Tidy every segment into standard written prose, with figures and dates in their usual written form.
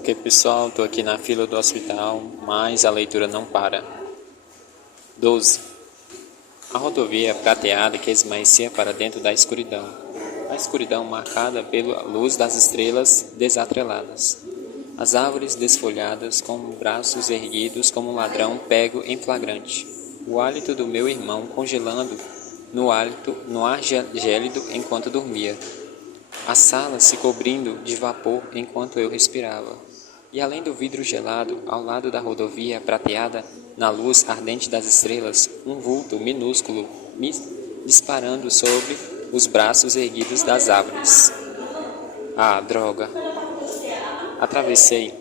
Ok, pessoal, estou aqui na fila do hospital, mas a leitura não para. 12. A rodovia prateada que esmaecia para dentro da escuridão. A escuridão marcada pela luz das estrelas desatreladas. As árvores desfolhadas com braços erguidos como um ladrão pego em flagrante. O hálito do meu irmão congelando no ar gélido enquanto dormia. A sala se cobrindo de vapor enquanto eu respirava. E além do vidro gelado, ao lado da rodovia prateada, na luz ardente das estrelas, um vulto minúsculo me disparando sobre os braços erguidos das árvores. Ah, droga! Atravessei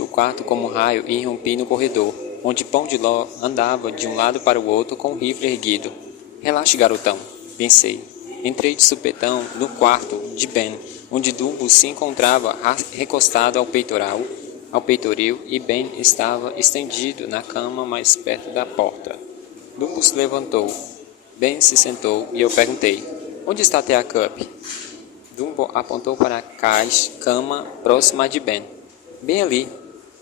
o quarto como um raio e irrompi no corredor, onde Pão de Ló andava de um lado para o outro com o rifle erguido. Relaxe, garotão, pensei. Entrei de supetão no quarto de Ben, onde Dumbo se encontrava recostado ao peitoril e Ben estava estendido na cama mais perto da porta. Dumbo se levantou. Ben se sentou e eu perguntei, onde está Tea Cup? Dumbo apontou para a cama próxima de Ben. Bem ali,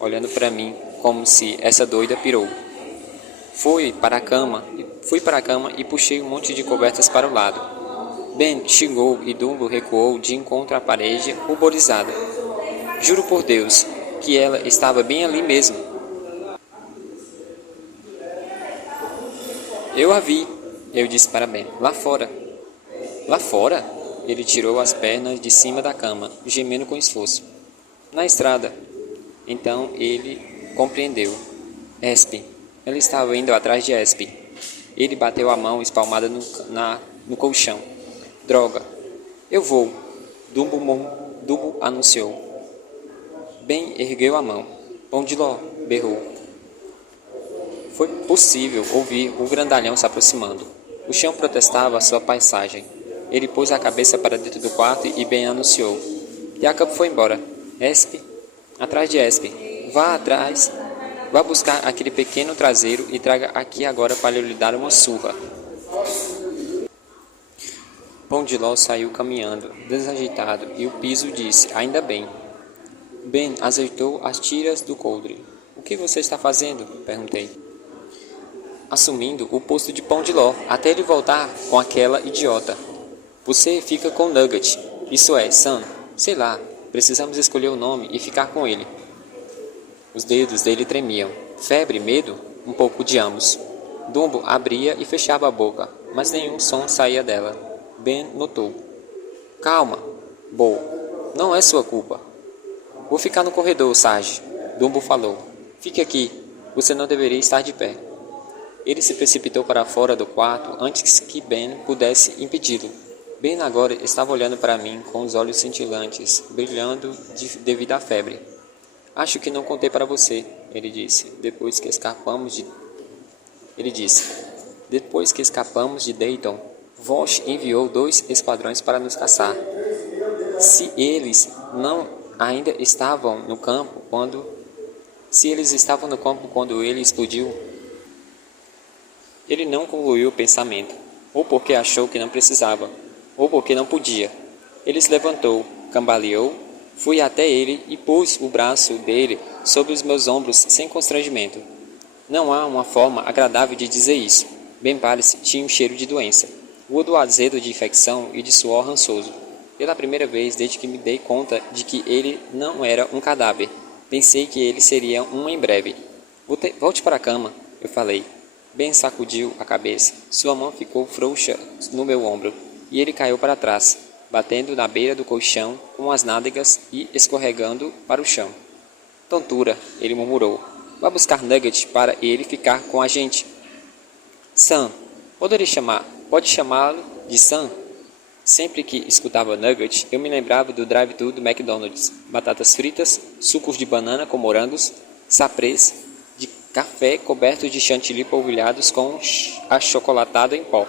olhando para mim como se essa doida pirou. Fui para a cama e puxei um monte de cobertas para o lado. Ben xingou e Dumbo recuou de encontro à parede, ruborizada. Juro por Deus que ela estava bem ali mesmo. Eu a vi, eu disse para Ben. Lá fora. Lá fora? Ele tirou as pernas de cima da cama, gemendo com esforço. Na estrada. Então ele compreendeu. Espen. Ela estava indo atrás de Espen. Ele bateu a mão espalmada no colchão. Droga. Eu vou. Dumbo anunciou. Ben ergueu a mão. Pão de Ló, berrou. Foi possível ouvir o grandalhão se aproximando. O chão protestava a sua paisagem. Ele pôs a cabeça para dentro do quarto e Ben anunciou. Jacob foi embora. Espen. Atrás de Espen. Vá atrás. Vá buscar aquele pequeno traseiro e traga aqui agora para eu lhe dar uma surra. Pão de Ló saiu caminhando, desajeitado, e o piso disse, ainda bem. Ben azeitou as tiras do coldre. O que você está fazendo? Perguntei. Assumindo o posto de Pão de Ló, até ele voltar com aquela idiota. Você fica com Nugget. Isso é, Sam. Sei lá, precisamos escolher o nome e ficar com ele. Os dedos dele tremiam. Febre, medo? Um pouco de ambos. Dumbo abria e fechava a boca, mas nenhum som saía dela. Ben notou. Calma, Bo. Não é sua culpa. Vou ficar no corredor, Sarge. Dumbo falou. Fique aqui. Você não deveria estar de pé. Ele se precipitou para fora do quarto antes que Ben pudesse impedi-lo. Ben agora estava olhando para mim com os olhos cintilantes, brilhando devido à febre. Acho que não contei para você, ele disse, depois que escapamos de Dayton, Vosh enviou 2 esquadrões para nos caçar. Se eles estavam no campo quando ele explodiu, ele não concluiu o pensamento, ou porque achou que não precisava, ou porque não podia. Ele se levantou, cambaleou, fui até ele e pus o braço dele sobre os meus ombros sem constrangimento. Não há uma forma agradável de dizer isso. Ben Parris tinha um cheiro de doença. O odor azedo de infecção e de suor rançoso. Pela primeira vez desde que me dei conta de que ele não era um cadáver, pensei que ele seria um em breve. Volte para a cama, eu falei. Ben sacudiu a cabeça. Sua mão ficou frouxa no meu ombro, e ele caiu para trás, batendo na beira do colchão com as nádegas e escorregando para o chão. Tontura, ele murmurou. Vá buscar Nugget para ele ficar com a gente. Sam, pode chamá-lo de Sam? Sempre que escutava Nugget, eu me lembrava do drive-thru do McDonald's. Batatas fritas, sucos de banana com morangos, saprês de café cobertos de chantilly polvilhados com achocolatado em pó.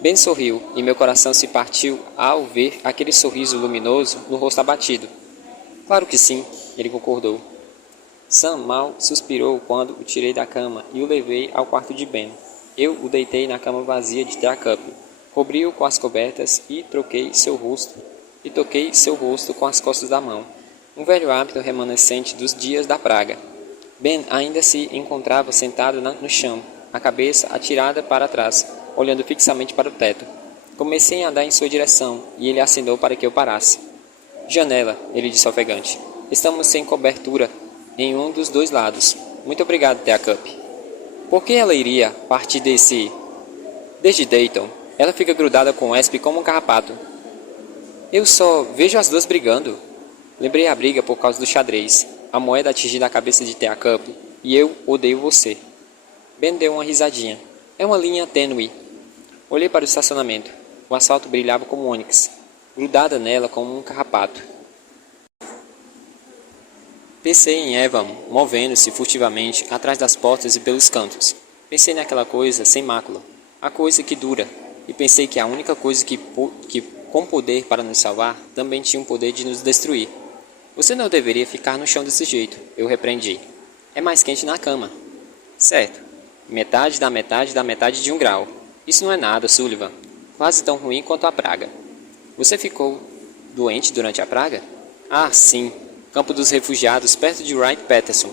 Ben sorriu e meu coração se partiu ao ver aquele sorriso luminoso no rosto abatido. Claro que sim, ele concordou. Sam mal suspirou quando o tirei da cama e o levei ao quarto de Ben. Eu o deitei na cama vazia de Tea Cup, cobri-o com as cobertas e troquei seu rosto e toquei seu rosto com as costas da mão, um velho hábito remanescente dos dias da praga. Ben ainda se encontrava sentado no chão, a cabeça atirada para trás, olhando fixamente para o teto. Comecei a andar em sua direção, e ele acenou para que eu parasse. Janela, ele disse ofegante. Estamos sem cobertura em um dos dois lados. Muito obrigado, Teacup. Por que ela iria partir desse... Desde Dayton, ela fica grudada com o Esp como um carrapato. Eu só vejo as duas brigando. Lembrei a briga por causa do xadrez, a moeda atingindo a cabeça de Teacup, e eu odeio você. Ben deu uma risadinha. É uma linha tênue. Olhei para o estacionamento. O asfalto brilhava como ônix, grudada nela como um carrapato. Pensei em Evan, movendo-se furtivamente atrás das portas e pelos cantos. Pensei naquela coisa sem mácula, a coisa que dura, e pensei que a única coisa que com poder para nos salvar, também tinha o poder de nos destruir. Você não deveria ficar no chão desse jeito, eu repreendi. É mais quente na cama. Certo. Metade da metade da metade de 1 grau. Isso não é nada, Sullivan. Quase tão ruim quanto a praga. Você ficou doente durante a praga? Ah, sim. Campo dos Refugiados, perto de Wright-Patterson.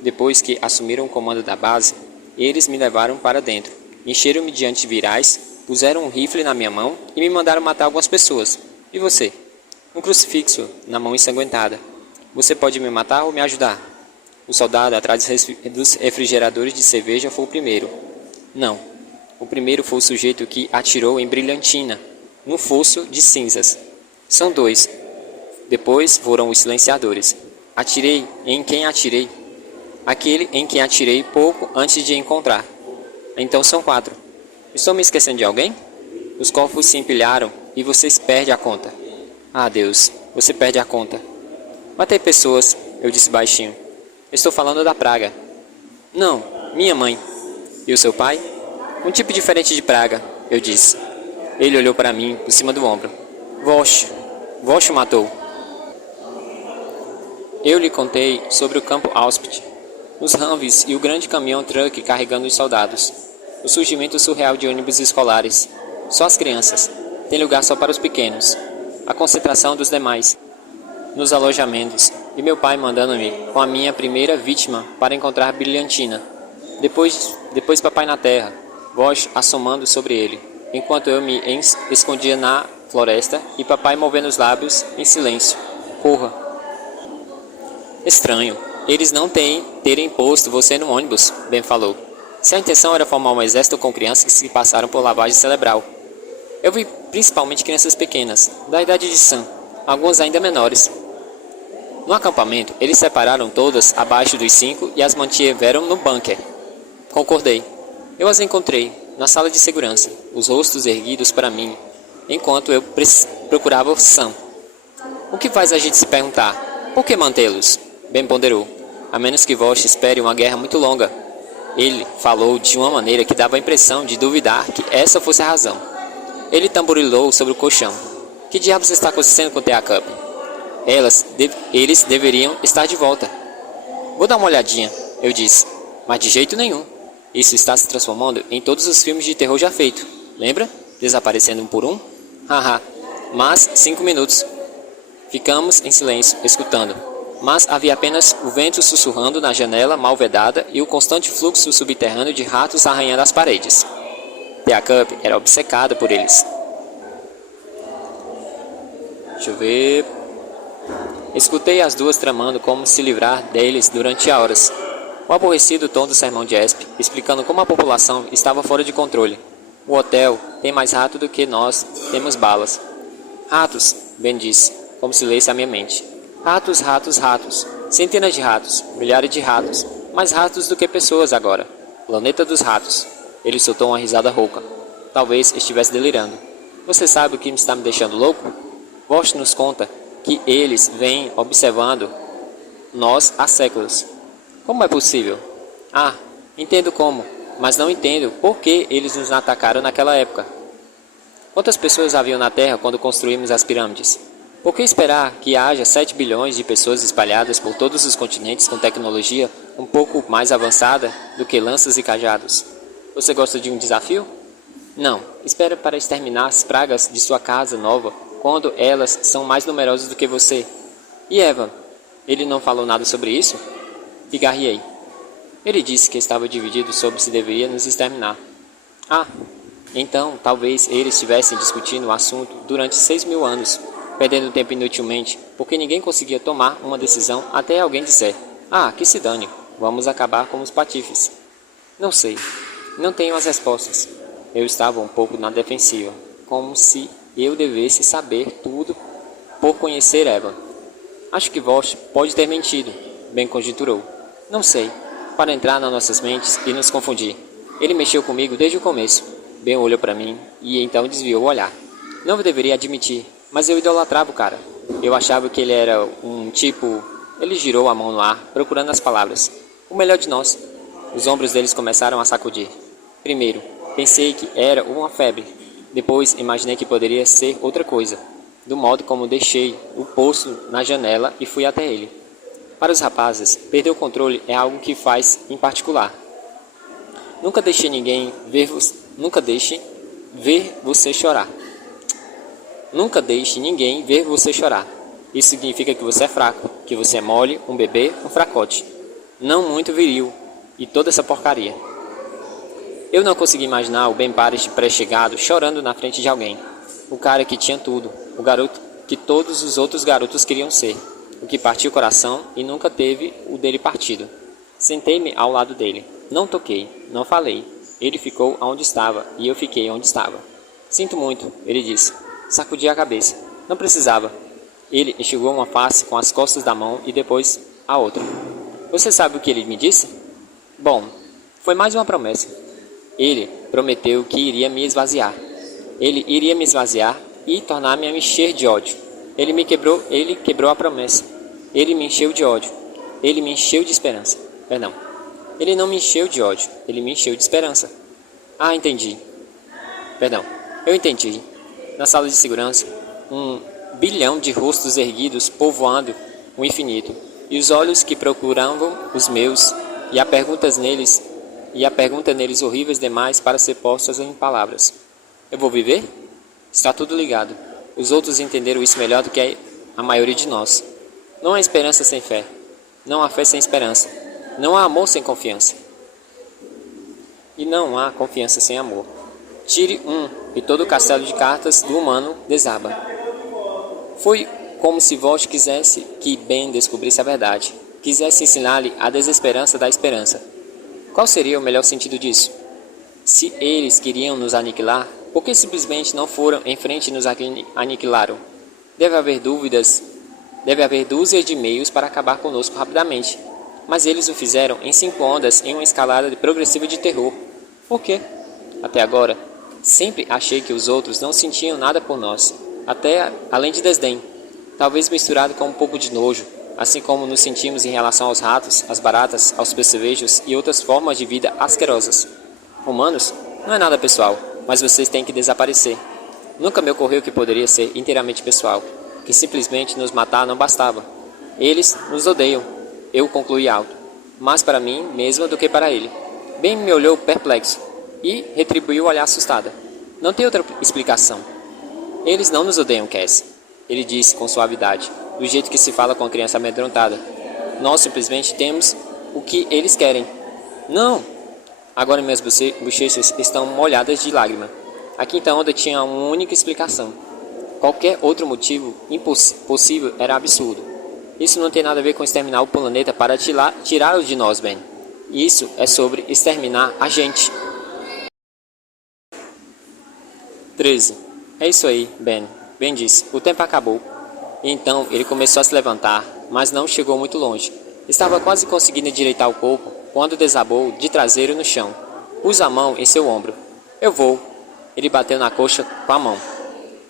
Depois que assumiram o comando da base, eles me levaram para dentro. Encheram-me de antivirais, puseram um rifle na minha mão e me mandaram matar algumas pessoas. E você? Um crucifixo na mão ensanguentada. Você pode me matar ou me ajudar? O soldado atrás dos refrigeradores de cerveja foi o primeiro. Não. O primeiro foi o sujeito que atirou em brilhantina, num fosso de cinzas. São 2. Depois foram os silenciadores. Atirei em quem atirei. Aquele em quem atirei pouco antes de encontrar. Então são 4. Estou me esquecendo de alguém? Os corpos se empilharam e vocês perdem a conta. Ah, Deus, você perde a conta. Matei pessoas, eu disse baixinho. Estou falando da praga. Não, minha mãe. E o seu pai? Um tipo diferente de praga, eu disse. Ele olhou para mim por cima do ombro. Vosh. Vosh o matou. Eu lhe contei sobre o campo Auspit, os Humvees e o grande caminhão-truck carregando os soldados. O surgimento surreal de ônibus escolares. Só as crianças. Tem lugar só para os pequenos. A concentração dos demais. Nos alojamentos. E meu pai mandando-me com a minha primeira vítima para encontrar brilhantina. Depois papai na terra. Voz assomando sobre ele, enquanto eu me escondia na floresta e papai movendo os lábios em silêncio. Corra. Estranho. Eles não terem posto você no ônibus, Ben falou. Se a intenção era formar um exército com crianças que se passaram por lavagem cerebral. Eu vi principalmente crianças pequenas, da idade de Sam, algumas ainda menores. No acampamento, eles separaram todas abaixo dos 5 e as mantiveram no bunker. Concordei. Eu as encontrei, na sala de segurança, os rostos erguidos para mim, enquanto eu procurava Sam. O que faz a gente se perguntar? Por que mantê-los? Ben ponderou. A menos que Vosh espere uma guerra muito longa. Ele falou de uma maneira que dava a impressão de duvidar que essa fosse a razão. Ele tamborilou sobre o colchão. Que diabos está acontecendo com Teacup? Eles deveriam estar de volta. Vou dar uma olhadinha, eu disse. Mas de jeito nenhum. Isso está se transformando em todos os filmes de terror já feitos. Lembra? Desaparecendo um por um? Haha. Mas 5 minutos. Ficamos em silêncio, escutando. Mas havia apenas o vento sussurrando na janela mal vedada e o constante fluxo subterrâneo de ratos arranhando as paredes. Teacup era obcecada por eles. Deixa eu ver... Escutei as duas tramando como se livrar deles durante horas. O aborrecido tom do sermão de Esp, explicando como a população estava fora de controle. O hotel tem mais rato do que nós temos balas. Ratos, Ben disse, como se lesse a minha mente. Ratos, ratos, ratos. Centenas de ratos, milhares de ratos. Mais ratos do que pessoas agora. Planeta dos ratos. Ele soltou uma risada rouca. Talvez estivesse delirando. Você sabe o que está me deixando louco? Vosh nos conta que eles vêm observando nós há séculos. Como é possível? Ah, entendo como, mas não entendo por que eles nos atacaram naquela época. Quantas pessoas haviam na Terra quando construímos as pirâmides? Por que esperar que haja 7 bilhões de pessoas espalhadas por todos os continentes com tecnologia um pouco mais avançada do que lanças e cajados? Você gosta de um desafio? Não, espera para exterminar as pragas de sua casa nova quando elas são mais numerosas do que você. E Eva, ele não falou nada sobre isso? Pigarreei. Ele disse que estava dividido sobre se deveria nos exterminar. Ah, então talvez eles estivessem discutindo o assunto durante 6.000 anos, perdendo tempo inutilmente, porque ninguém conseguia tomar uma decisão até alguém disser: ah, que se dane, vamos acabar com os patifes. Não sei, não tenho as respostas. Eu estava um pouco na defensiva, como se eu devesse saber tudo por conhecer Eva. Acho que Vosh pode ter mentido, Ben conjecturou. Não sei, para entrar nas nossas mentes e nos confundir. Ele mexeu comigo desde o começo. Ben olhou para mim e então desviou o olhar. Não deveria admitir, mas eu idolatrava o cara. Eu achava que ele era um tipo... Ele girou a mão no ar, procurando as palavras. O melhor de nós. Os ombros deles começaram a sacudir. Primeiro, pensei que era uma febre. Depois, imaginei que poderia ser outra coisa. Do modo como deixei o poço na janela e fui até ele. Para os rapazes, perder o controle é algo que faz em particular. Nunca deixe ver você chorar. Nunca deixe ninguém ver você chorar. Isso significa que você é fraco, que você é mole, um bebê, um fracote. Não muito viril, e toda essa porcaria. Eu não consegui imaginar o Ben Parrish pré-chegado chorando na frente de alguém. O cara que tinha tudo, o garoto que todos os outros garotos queriam ser. O que partiu o coração e nunca teve o dele partido. Sentei-me ao lado dele. Não toquei, não falei. Ele ficou onde estava e eu fiquei onde estava. Sinto muito, ele disse. Sacudi a cabeça. Não precisava. Ele enxugou uma face com as costas da mão e depois a outra. Você sabe o que ele me disse? Bom, foi mais uma promessa. Ele prometeu que iria me esvaziar. Ele iria me esvaziar e tornar-me a me encher de ódio. Ele quebrou a promessa. Ele me encheu de ódio. Ele me encheu de esperança. Perdão. Ele não me encheu de ódio. Ele me encheu de esperança. Ah, entendi. Perdão. Eu entendi. Na sala de segurança, 1 bilhão de rostos erguidos povoando o infinito. E os olhos que procuravam os meus. E a pergunta neles horríveis demais para ser postas em palavras. Eu vou viver? Está tudo ligado. Os outros entenderam isso melhor do que a maioria de nós. Não há esperança sem fé. Não há fé sem esperança. Não há amor sem confiança. E não há confiança sem amor. Tire e todo o castelo de cartas do humano desaba. Foi como se Vosh quisesse que Ben descobrisse a verdade. Quisesse ensinar-lhe a desesperança da esperança. Qual seria o melhor sentido disso? Se eles queriam nos aniquilar, por que simplesmente não foram em frente e nos aniquilaram? Deve haver dúzias de meios para acabar conosco rapidamente. Mas eles o fizeram em 5 ondas em uma escalada progressiva de terror. Por quê? Até agora, sempre achei que os outros não sentiam nada por nós, até além de desdém, talvez misturado com um pouco de nojo, assim como nos sentimos em relação aos ratos, às baratas, aos percevejos e outras formas de vida asquerosas. Humanos, não é nada pessoal, mas vocês têm que desaparecer. Nunca me ocorreu que poderia ser inteiramente pessoal, que simplesmente nos matar não bastava. Eles nos odeiam. Eu concluí alto, mais para mim mesma do que para ele. Ben me olhou perplexo e retribuiu o olhar assustada. Não tem outra explicação. Eles não nos odeiam, Cass, ele disse com suavidade, do jeito que se fala com a criança amedrontada. Nós simplesmente temos o que eles querem. Não! Agora minhas bochechas estão molhadas de lágrima. A quinta onda tinha uma única explicação. Qualquer outro motivo possível era absurdo. Isso não tem nada a ver com exterminar o planeta para tirá-lo de nós, Ben. Isso é sobre exterminar a gente. 13. É isso aí, Ben. Ben disse. O tempo acabou. E então ele começou a se levantar, mas não chegou muito longe. Estava quase conseguindo endireitar o corpo quando desabou de traseiro no chão. Pus a mão em seu ombro. Eu vou. Ele bateu na coxa com a mão.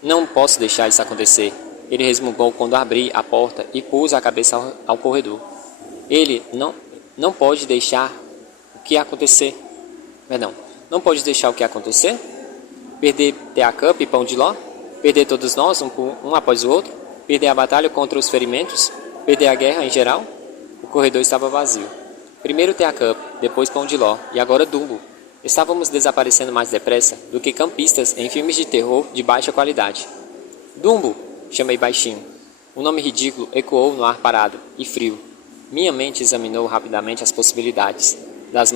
Não posso deixar isso acontecer. Ele resmungou quando abri a porta e pus a cabeça ao corredor. Ele não pode deixar o que acontecer. Perdão, não pode deixar o que acontecer? Perder Tea Cup e Pão de Ló? Perder todos nós, um após o outro? Perder a batalha contra os ferimentos? Perder a guerra em geral? O corredor estava vazio. Primeiro Tea Cup, depois Pão de Ló e agora Dumbo. Estávamos desaparecendo mais depressa do que campistas em filmes de terror de baixa qualidade. Dumbo! Chamei baixinho. O nome ridículo ecoou no ar parado e frio. Minha mente examinou rapidamente as possibilidades, as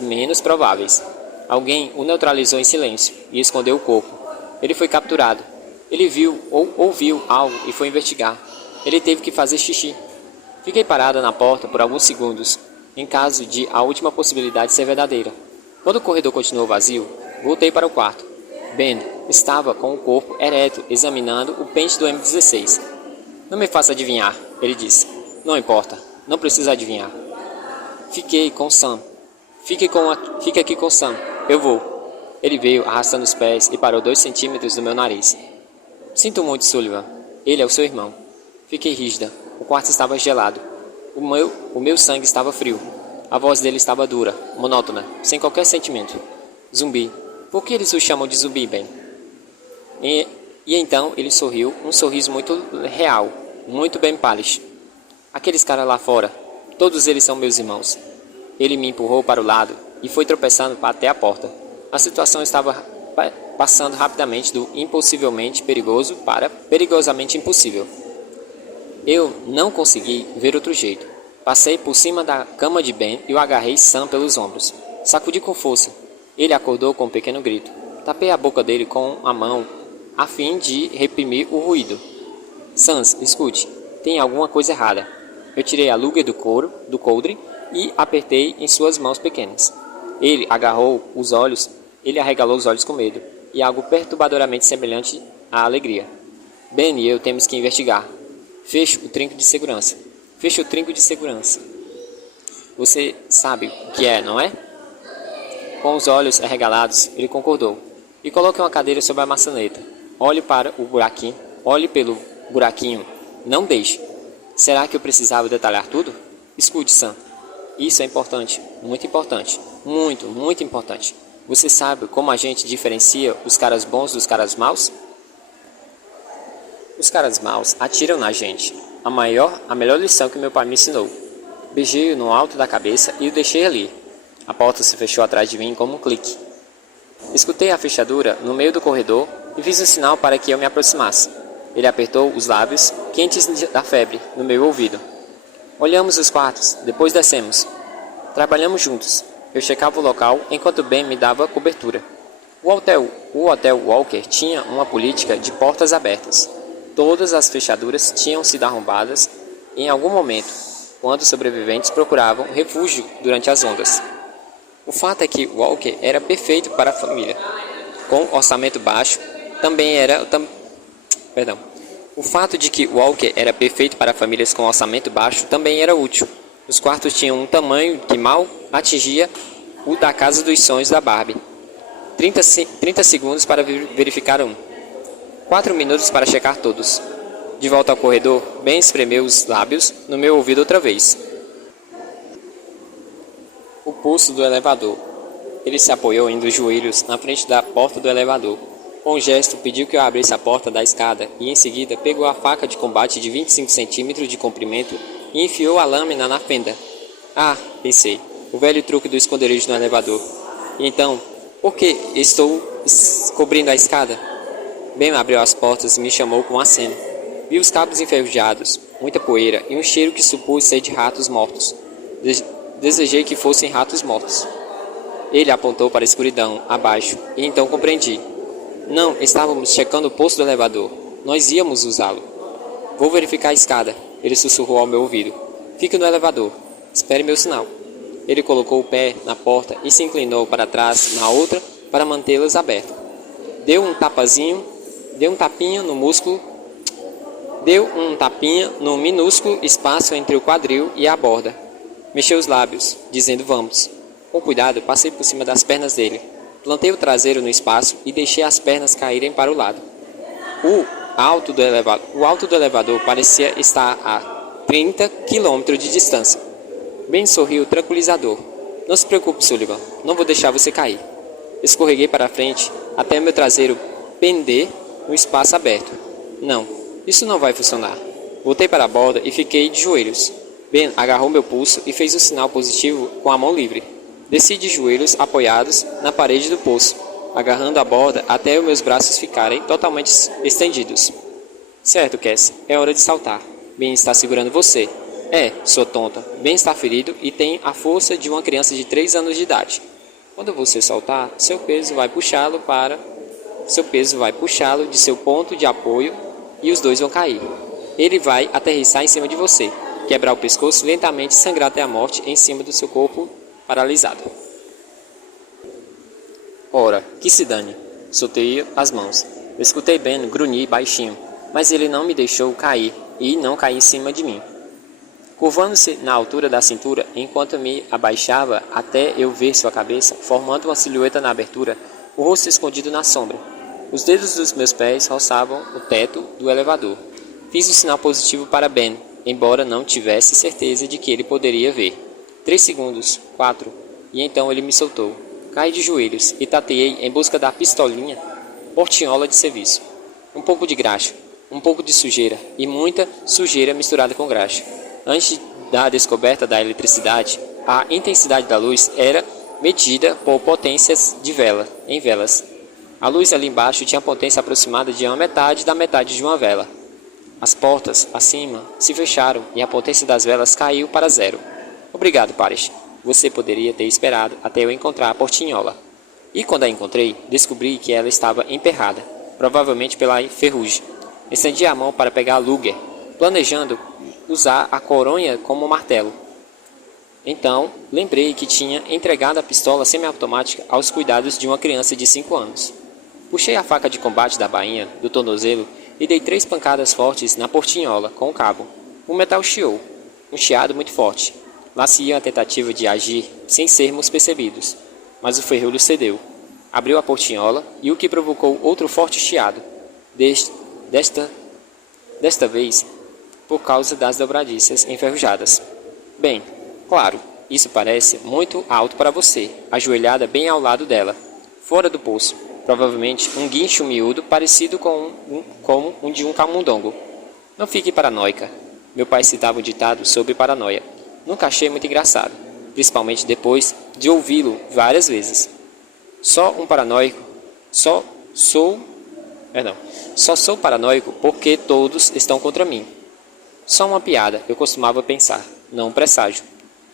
menos prováveis. Alguém o neutralizou em silêncio e escondeu o corpo. Ele foi capturado. Ele viu ou ouviu algo e foi investigar. Ele teve que fazer xixi. Fiquei parada na porta por alguns segundos, em caso de a última possibilidade ser verdadeira. Quando o corredor continuou vazio, voltei para o quarto. Ben estava com o corpo ereto, examinando o pente do M16. Não me faça adivinhar, ele disse. Não importa, não precisa adivinhar. Fique aqui com Sam, eu vou. Ele veio arrastando os pés e parou 2 centímetros do meu nariz. Sinto muito, Sullivan. Ele é o seu irmão. Fiquei rígida. O quarto estava gelado. O meu sangue estava frio. A voz dele estava dura, monótona, sem qualquer sentimento. Zumbi. Por que eles o chamam de zumbi, Ben? E então ele sorriu, um sorriso muito real, muito Ben Palish. Aqueles caras lá fora, todos eles são meus irmãos. Ele me empurrou para o lado e foi tropeçando até a porta. A situação estava passando rapidamente do impossivelmente perigoso para perigosamente impossível. Eu não consegui ver outro jeito. Passei por cima da cama de Ben e o agarrei Sam pelos ombros. Sacudi com força. Ele acordou com um pequeno grito. Tapei a boca dele com a mão, a fim de reprimir o ruído. Sans, escute, tem alguma coisa errada. Eu tirei a luger do coldre e apertei em suas mãos pequenas. Ele arregalou os olhos com medo, e algo perturbadoramente semelhante à alegria. Ben e eu temos que investigar. Feche o trinco de segurança. Você sabe o que é, não é? Com os olhos arregalados, ele concordou. E coloque uma cadeira sobre a maçaneta. Olhe pelo buraquinho. Não deixe. Será que eu precisava detalhar tudo? Escute, Sam. Isso é importante. Muito importante. Muito, muito importante. Você sabe como a gente diferencia os caras bons dos caras maus? Os caras maus atiram na gente. A melhor lição que meu pai me ensinou. Beijei-o no alto da cabeça e o deixei ali. A porta se fechou atrás de mim como um clique. Escutei a fechadura no meio do corredor e fiz um sinal para que eu me aproximasse. Ele apertou os lábios, quentes da febre, no meu ouvido. Olhamos os quartos, depois descemos. Trabalhamos juntos. Eu checava o local enquanto Ben me dava cobertura. O Hotel Walker tinha uma política de portas abertas. Todas as fechaduras tinham sido arrombadas em algum momento, quando os sobreviventes procuravam refúgio durante as ondas. O fato é que Walker era perfeito para a família, com orçamento baixo, O fato de que Walker era perfeito para famílias com orçamento baixo também era útil. Os quartos tinham um tamanho que mal atingia o da casa dos sonhos da Barbie. 30 segundos para verificar um. 4 minutos para checar todos. De volta ao corredor, Ben espremeu os lábios no meu ouvido outra vez. O pulso do elevador. Ele se apoiou em 2 joelhos na frente da porta do elevador. Com um gesto, pediu que eu abrisse a porta da escada e, em seguida, pegou a faca de combate de 25 centímetros de comprimento e enfiou a lâmina na fenda. Ah, pensei, o velho truque do esconderijo no elevador. E então, por que estou cobrindo a escada? Ben abriu as portas e me chamou com um aceno. Vi os cabos enferrujados, muita poeira e um cheiro que supus ser de ratos mortos. Desejei que fossem ratos mortos. Ele apontou para a escuridão, abaixo, e então compreendi. Não, estávamos checando o poço do elevador. Nós íamos usá-lo. Vou verificar a escada, ele sussurrou ao meu ouvido. Fique no elevador. Espere meu sinal. Ele colocou o pé na porta e se inclinou para trás na outra para mantê-las abertas. Deu um tapinha no minúsculo espaço entre o quadril e a borda. Mexeu os lábios, dizendo vamos. Com cuidado, passei por cima das pernas dele. Plantei o traseiro no espaço e deixei as pernas caírem para o lado. O alto do elevador parecia estar a 30 km de distância. Ben sorriu tranquilizador. Não se preocupe, Sullivan. Não vou deixar você cair. Escorreguei para a frente até meu traseiro pender no espaço aberto. Não, isso não vai funcionar. Voltei para a borda e fiquei de joelhos. Ben agarrou meu pulso e fez um sinal positivo com a mão livre. Desci de joelhos apoiados na parede do poço. agarrando a borda até os meus braços ficarem totalmente estendidos. Certo, Cass, é hora de saltar. Ben está segurando você. Sua tonta. Ben está ferido e tem a força de uma criança de 3 anos de idade. Quando você saltar, seu peso vai puxá-lo de seu ponto de apoio e os dois vão cair. Ele vai aterrissar em cima de você, quebrar o pescoço lentamente e sangrar até a morte em cima do seu corpo paralisado. Ora, que se dane. Soltei as mãos. Eu escutei Ben grunhir baixinho, mas ele não me deixou cair e não cair em cima de mim. Curvando-se na altura da cintura, enquanto me abaixava até eu ver sua cabeça, formando uma silhueta na abertura, o rosto escondido na sombra. Os dedos dos meus pés roçavam o teto do elevador. Fiz o sinal positivo para Ben, embora não tivesse certeza de que ele poderia ver. 3 segundos, 4, e então ele me soltou. Caí de joelhos e tateei em busca da pistolinha, portinhola de serviço. Um pouco de graxa, um pouco de sujeira e muita sujeira misturada com graxa. Antes da descoberta da eletricidade, a intensidade da luz era medida por potências em velas. A luz ali embaixo tinha potência aproximada de uma metade da metade de uma vela. As portas, acima, se fecharam e a potência das velas caiu para 0. Obrigado, Parrish. Você poderia ter esperado até eu encontrar a portinhola. E quando a encontrei, descobri que ela estava emperrada, provavelmente pela ferrugem. Estendi a mão para pegar a Luger, planejando usar a coronha como martelo. Então, lembrei que tinha entregado a pistola semiautomática aos cuidados de uma criança de 5 anos. Puxei a faca de combate da bainha do tornozelo e dei 3 pancadas fortes na portinhola com o cabo. O metal chiou, um chiado muito forte. Laciei a tentativa de agir sem sermos percebidos, mas o ferrolho cedeu. Abriu a portinhola e o que provocou outro forte chiado. Desta vez, por causa das dobradiças enferrujadas. Bem, claro, isso parece muito alto para você, ajoelhada bem ao lado dela, fora do poço, provavelmente um guincho miúdo parecido com um de um camundongo. Não fique paranoica. Meu pai citava um ditado sobre paranoia. Nunca achei muito engraçado, principalmente depois de ouvi-lo várias vezes. Só sou paranoico porque todos estão contra mim. Só uma piada, eu costumava pensar, não um presságio.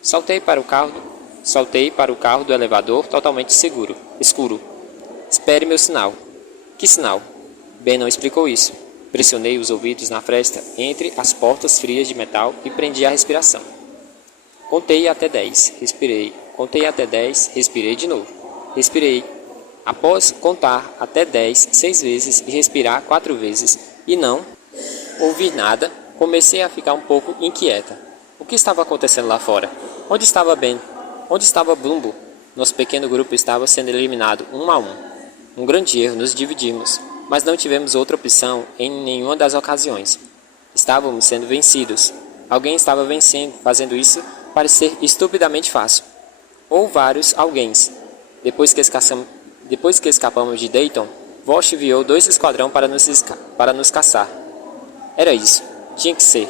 Saltei para o carro do elevador totalmente escuro. Espere meu sinal. Que sinal? Ben não explicou isso. Pressionei os ouvidos na fresta entre as portas frias de metal e prendi a respiração. Contei até 10, respirei. Contei até 10, respirei de novo. Respirei. Após contar até 10 6 vezes e respirar 4 vezes e não ouvir nada, comecei a ficar um pouco inquieta. O que estava acontecendo lá fora? Onde estava Ben? Onde estava Blumbo? Nosso pequeno grupo estava sendo eliminado 1 a 1. Um grande erro, nos dividimos, mas não tivemos outra opção em nenhuma das ocasiões. Estávamos sendo vencidos. Alguém estava vencendo, fazendo isso parecer estupidamente fácil. Ou vários alguéns. Depois que escapamos de Dayton, Vosh enviou 2 esquadrões para nos caçar. Era isso. Tinha que ser.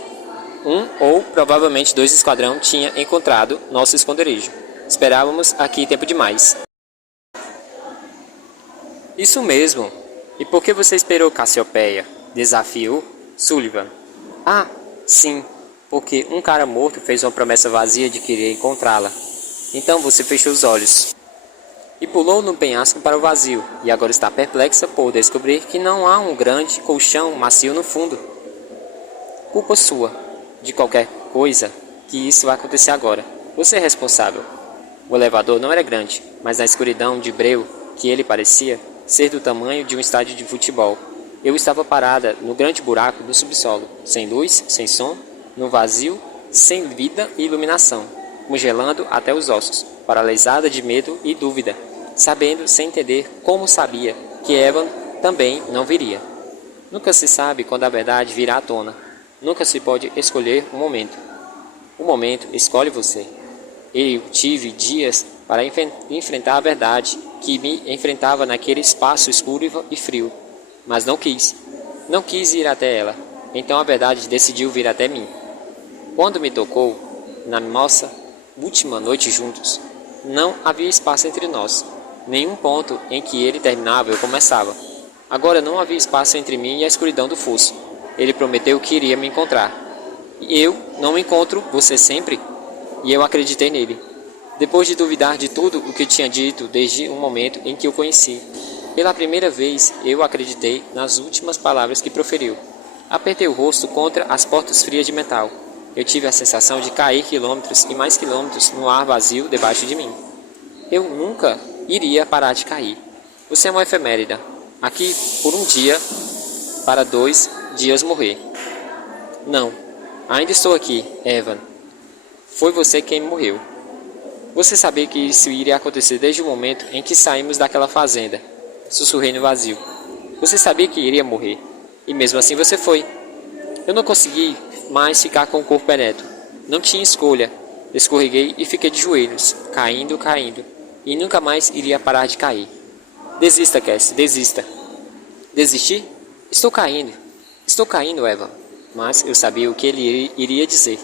Ou provavelmente 2 esquadrões tinha encontrado nosso esconderijo. Esperávamos aqui tempo demais. Isso mesmo. E por que você esperou Cassiopeia? Desafiou Sullivan. Ah, sim. Porque um cara morto fez uma promessa vazia de querer encontrá-la. Então você fechou os olhos. E pulou no penhasco para o vazio. E agora está perplexa por descobrir que não há um grande colchão macio no fundo. Culpa sua, de qualquer coisa, que isso vai acontecer agora. Você é responsável. O elevador não era grande, mas na escuridão de breu que ele parecia ser do tamanho de um estádio de futebol. Eu estava parada no grande buraco do subsolo, sem luz, sem som, no vazio, sem vida e iluminação, congelando até os ossos, paralisada de medo e dúvida, sabendo sem entender como sabia que Evan também não viria. Nunca se sabe quando a verdade virá à tona. Nunca se pode escolher um momento. O momento escolhe você. Eu tive dias para enfrentar a verdade que me enfrentava naquele espaço escuro e frio, mas não quis. Não quis ir até ela. Então a verdade decidiu vir até mim. Quando me tocou, na nossa última noite juntos, não havia espaço entre nós. Nenhum ponto em que ele terminava eu começava. Agora não havia espaço entre mim e a escuridão do fosso. Ele prometeu que iria me encontrar. E eu não encontro você sempre? E eu acreditei nele. Depois de duvidar de tudo o que tinha dito desde o momento em que o conheci, pela primeira vez eu acreditei nas últimas palavras que proferiu. Apertei o rosto contra as portas frias de metal. Eu tive a sensação de cair quilômetros e mais quilômetros no ar vazio debaixo de mim. Eu nunca iria parar de cair. Você é uma efeméride. Aqui por um dia, para 2 dias morrer. Não, ainda estou aqui, Evan. Foi você quem morreu. Você sabia que isso iria acontecer desde o momento em que saímos daquela fazenda. Sussurrei no vazio. Você sabia que iria morrer. E mesmo assim você foi. Eu não consegui mais ficar com o corpo ereto. Não tinha escolha. Escorreguei e fiquei de joelhos, caindo. E nunca mais iria parar de cair. Desista, Cass, desista. Desistir? Estou caindo, Eva. Mas eu sabia o que ele iria dizer.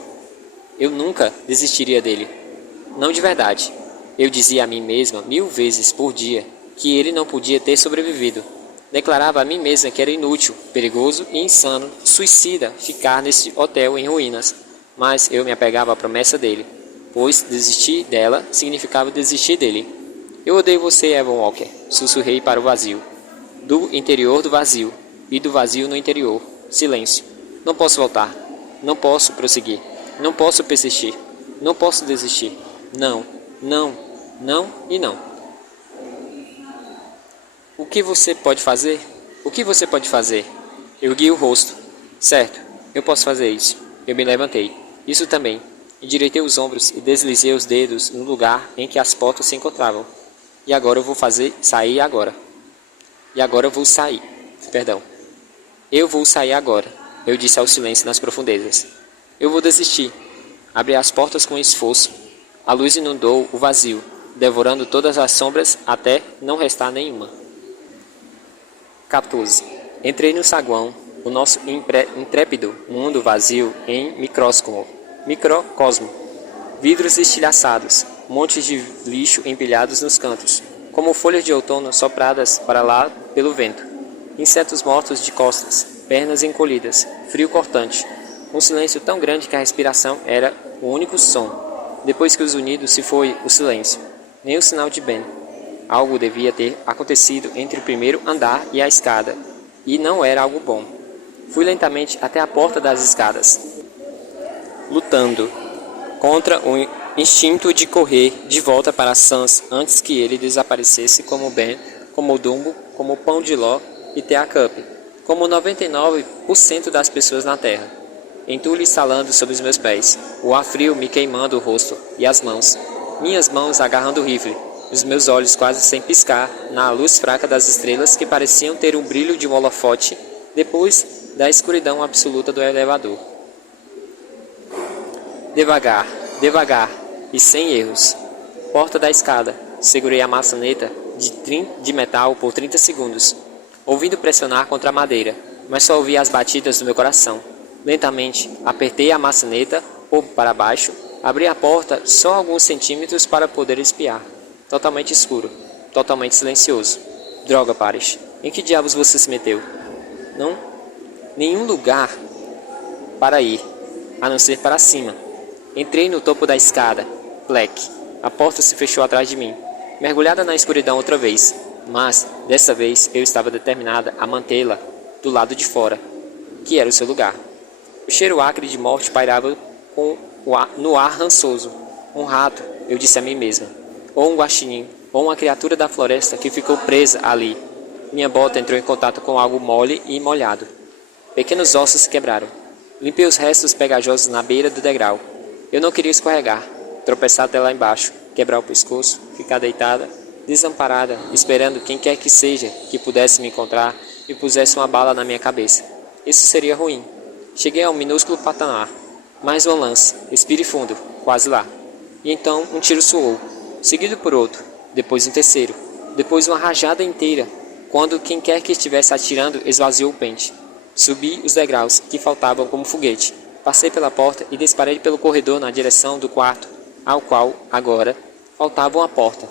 Eu nunca desistiria dele. Não de verdade. Eu dizia a mim mesma 1000 vezes por dia que ele não podia ter sobrevivido. Declarava a mim mesma que era inútil, perigoso e insano, suicida ficar nesse hotel em ruínas. Mas eu me apegava à promessa dele, pois desistir dela significava desistir dele. Eu odeio você, Evan Walker, sussurrei para o vazio. Do interior do vazio, e do vazio no interior. Silêncio. Não posso voltar. Não posso prosseguir. Não posso persistir. Não posso desistir. Não, não, não e não. O que você pode fazer? O que você pode fazer? Eu ergui o rosto. Certo, eu posso fazer isso. Eu me levantei. Isso também. Endireitei os ombros e deslizei os dedos no lugar em que as portas se encontravam. E agora eu vou sair agora. Eu vou sair agora, eu disse ao silêncio nas profundezas. Eu vou desistir. Abri as portas com esforço. A luz inundou o vazio, devorando todas as sombras até não restar nenhuma. 14. Entrei no saguão, o nosso intrépido mundo vazio em microcosmo. Vidros estilhaçados, montes de lixo empilhados nos cantos, como folhas de outono sopradas para lá pelo vento. Insetos mortos de costas, pernas encolhidas, frio cortante. Um silêncio tão grande que a respiração era o único som. Depois que os unidos se foi o silêncio. Nem o sinal de Ben. Algo devia ter acontecido entre o primeiro andar e a escada, e não era algo bom. Fui lentamente até a porta das escadas, lutando contra o instinto de correr de volta para Sans antes que ele desaparecesse como Ben, como Dumbo, como Pão de Ló e Tea Cup, como 99% das pessoas na Terra. Entulho estalando sob os meus pés, o ar frio me queimando o rosto e as mãos, minhas mãos agarrando o rifle, os meus olhos quase sem piscar na luz fraca das estrelas que pareciam ter um brilho de um holofote depois da escuridão absoluta do elevador. Devagar, devagar e sem erros. Porta da escada. Segurei a maçaneta de metal por 30 segundos, ouvindo pressionar contra a madeira, mas só ouvi as batidas do meu coração. Lentamente, apertei a maçaneta para baixo, abri a porta só alguns centímetros para poder espiar. Totalmente escuro, totalmente silencioso. Droga, Paris, em que diabos você se meteu? Não, nenhum lugar para ir, a não ser para cima. Entrei no topo da escada. Black. A porta se fechou atrás de mim, mergulhada na escuridão outra vez, mas, dessa vez, eu estava determinada a mantê-la do lado de fora, que era o seu lugar. O cheiro acre de morte pairava no ar rançoso. Um rato, eu disse a mim mesma, ou um guaxinim, ou uma criatura da floresta que ficou presa ali. Minha bota entrou em contato com algo mole e molhado. Pequenos ossos se quebraram. Limpei os restos pegajosos na beira do degrau. Eu não queria escorregar, tropeçar até lá embaixo, quebrar o pescoço, ficar deitada, desamparada, esperando quem quer que seja que pudesse me encontrar e pusesse uma bala na minha cabeça. Isso seria ruim. Cheguei a um minúsculo patamar. Mais um lance, respire fundo, quase lá. E então um tiro soou, seguido por outro, depois um terceiro, depois uma rajada inteira, quando quem quer que estivesse atirando esvaziou o pente. Subi os degraus que faltavam como foguete. Passei pela porta e disparei pelo corredor na direção do quarto, ao qual, agora, faltava uma porta.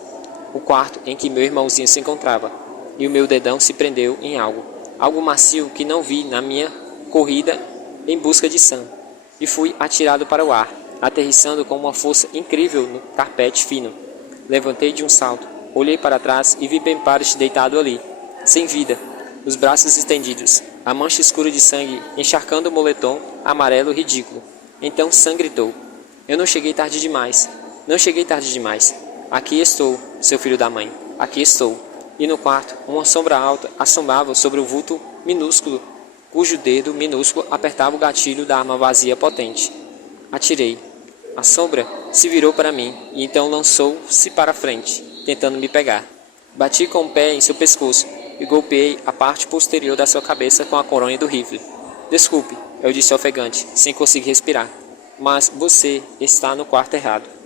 o quarto em que meu irmãozinho se encontrava, e o meu dedão se prendeu em algo macio que não vi na minha corrida em busca de Sam, e fui atirado para o ar, aterrissando com uma força incrível no carpete fino. Levantei de um salto, olhei para trás e vi Ben Parrish deitado ali, sem vida, os braços estendidos, a mancha escura de sangue encharcando o moletom amarelo ridículo. Então Sam gritou: "Eu não cheguei tarde demais. Não cheguei tarde demais. Aqui estou, seu filho da mãe. Aqui estou." E no quarto, uma sombra alta assombrava sobre o vulto minúsculo, cujo dedo minúsculo apertava o gatilho da arma vazia potente. Atirei. A sombra se virou para mim e então lançou-se para frente, tentando me pegar. Bati com o pé em seu pescoço e golpeei a parte posterior da sua cabeça com a coronha do rifle. "Desculpe", eu disse ofegante, sem conseguir respirar, "mas você está no quarto errado."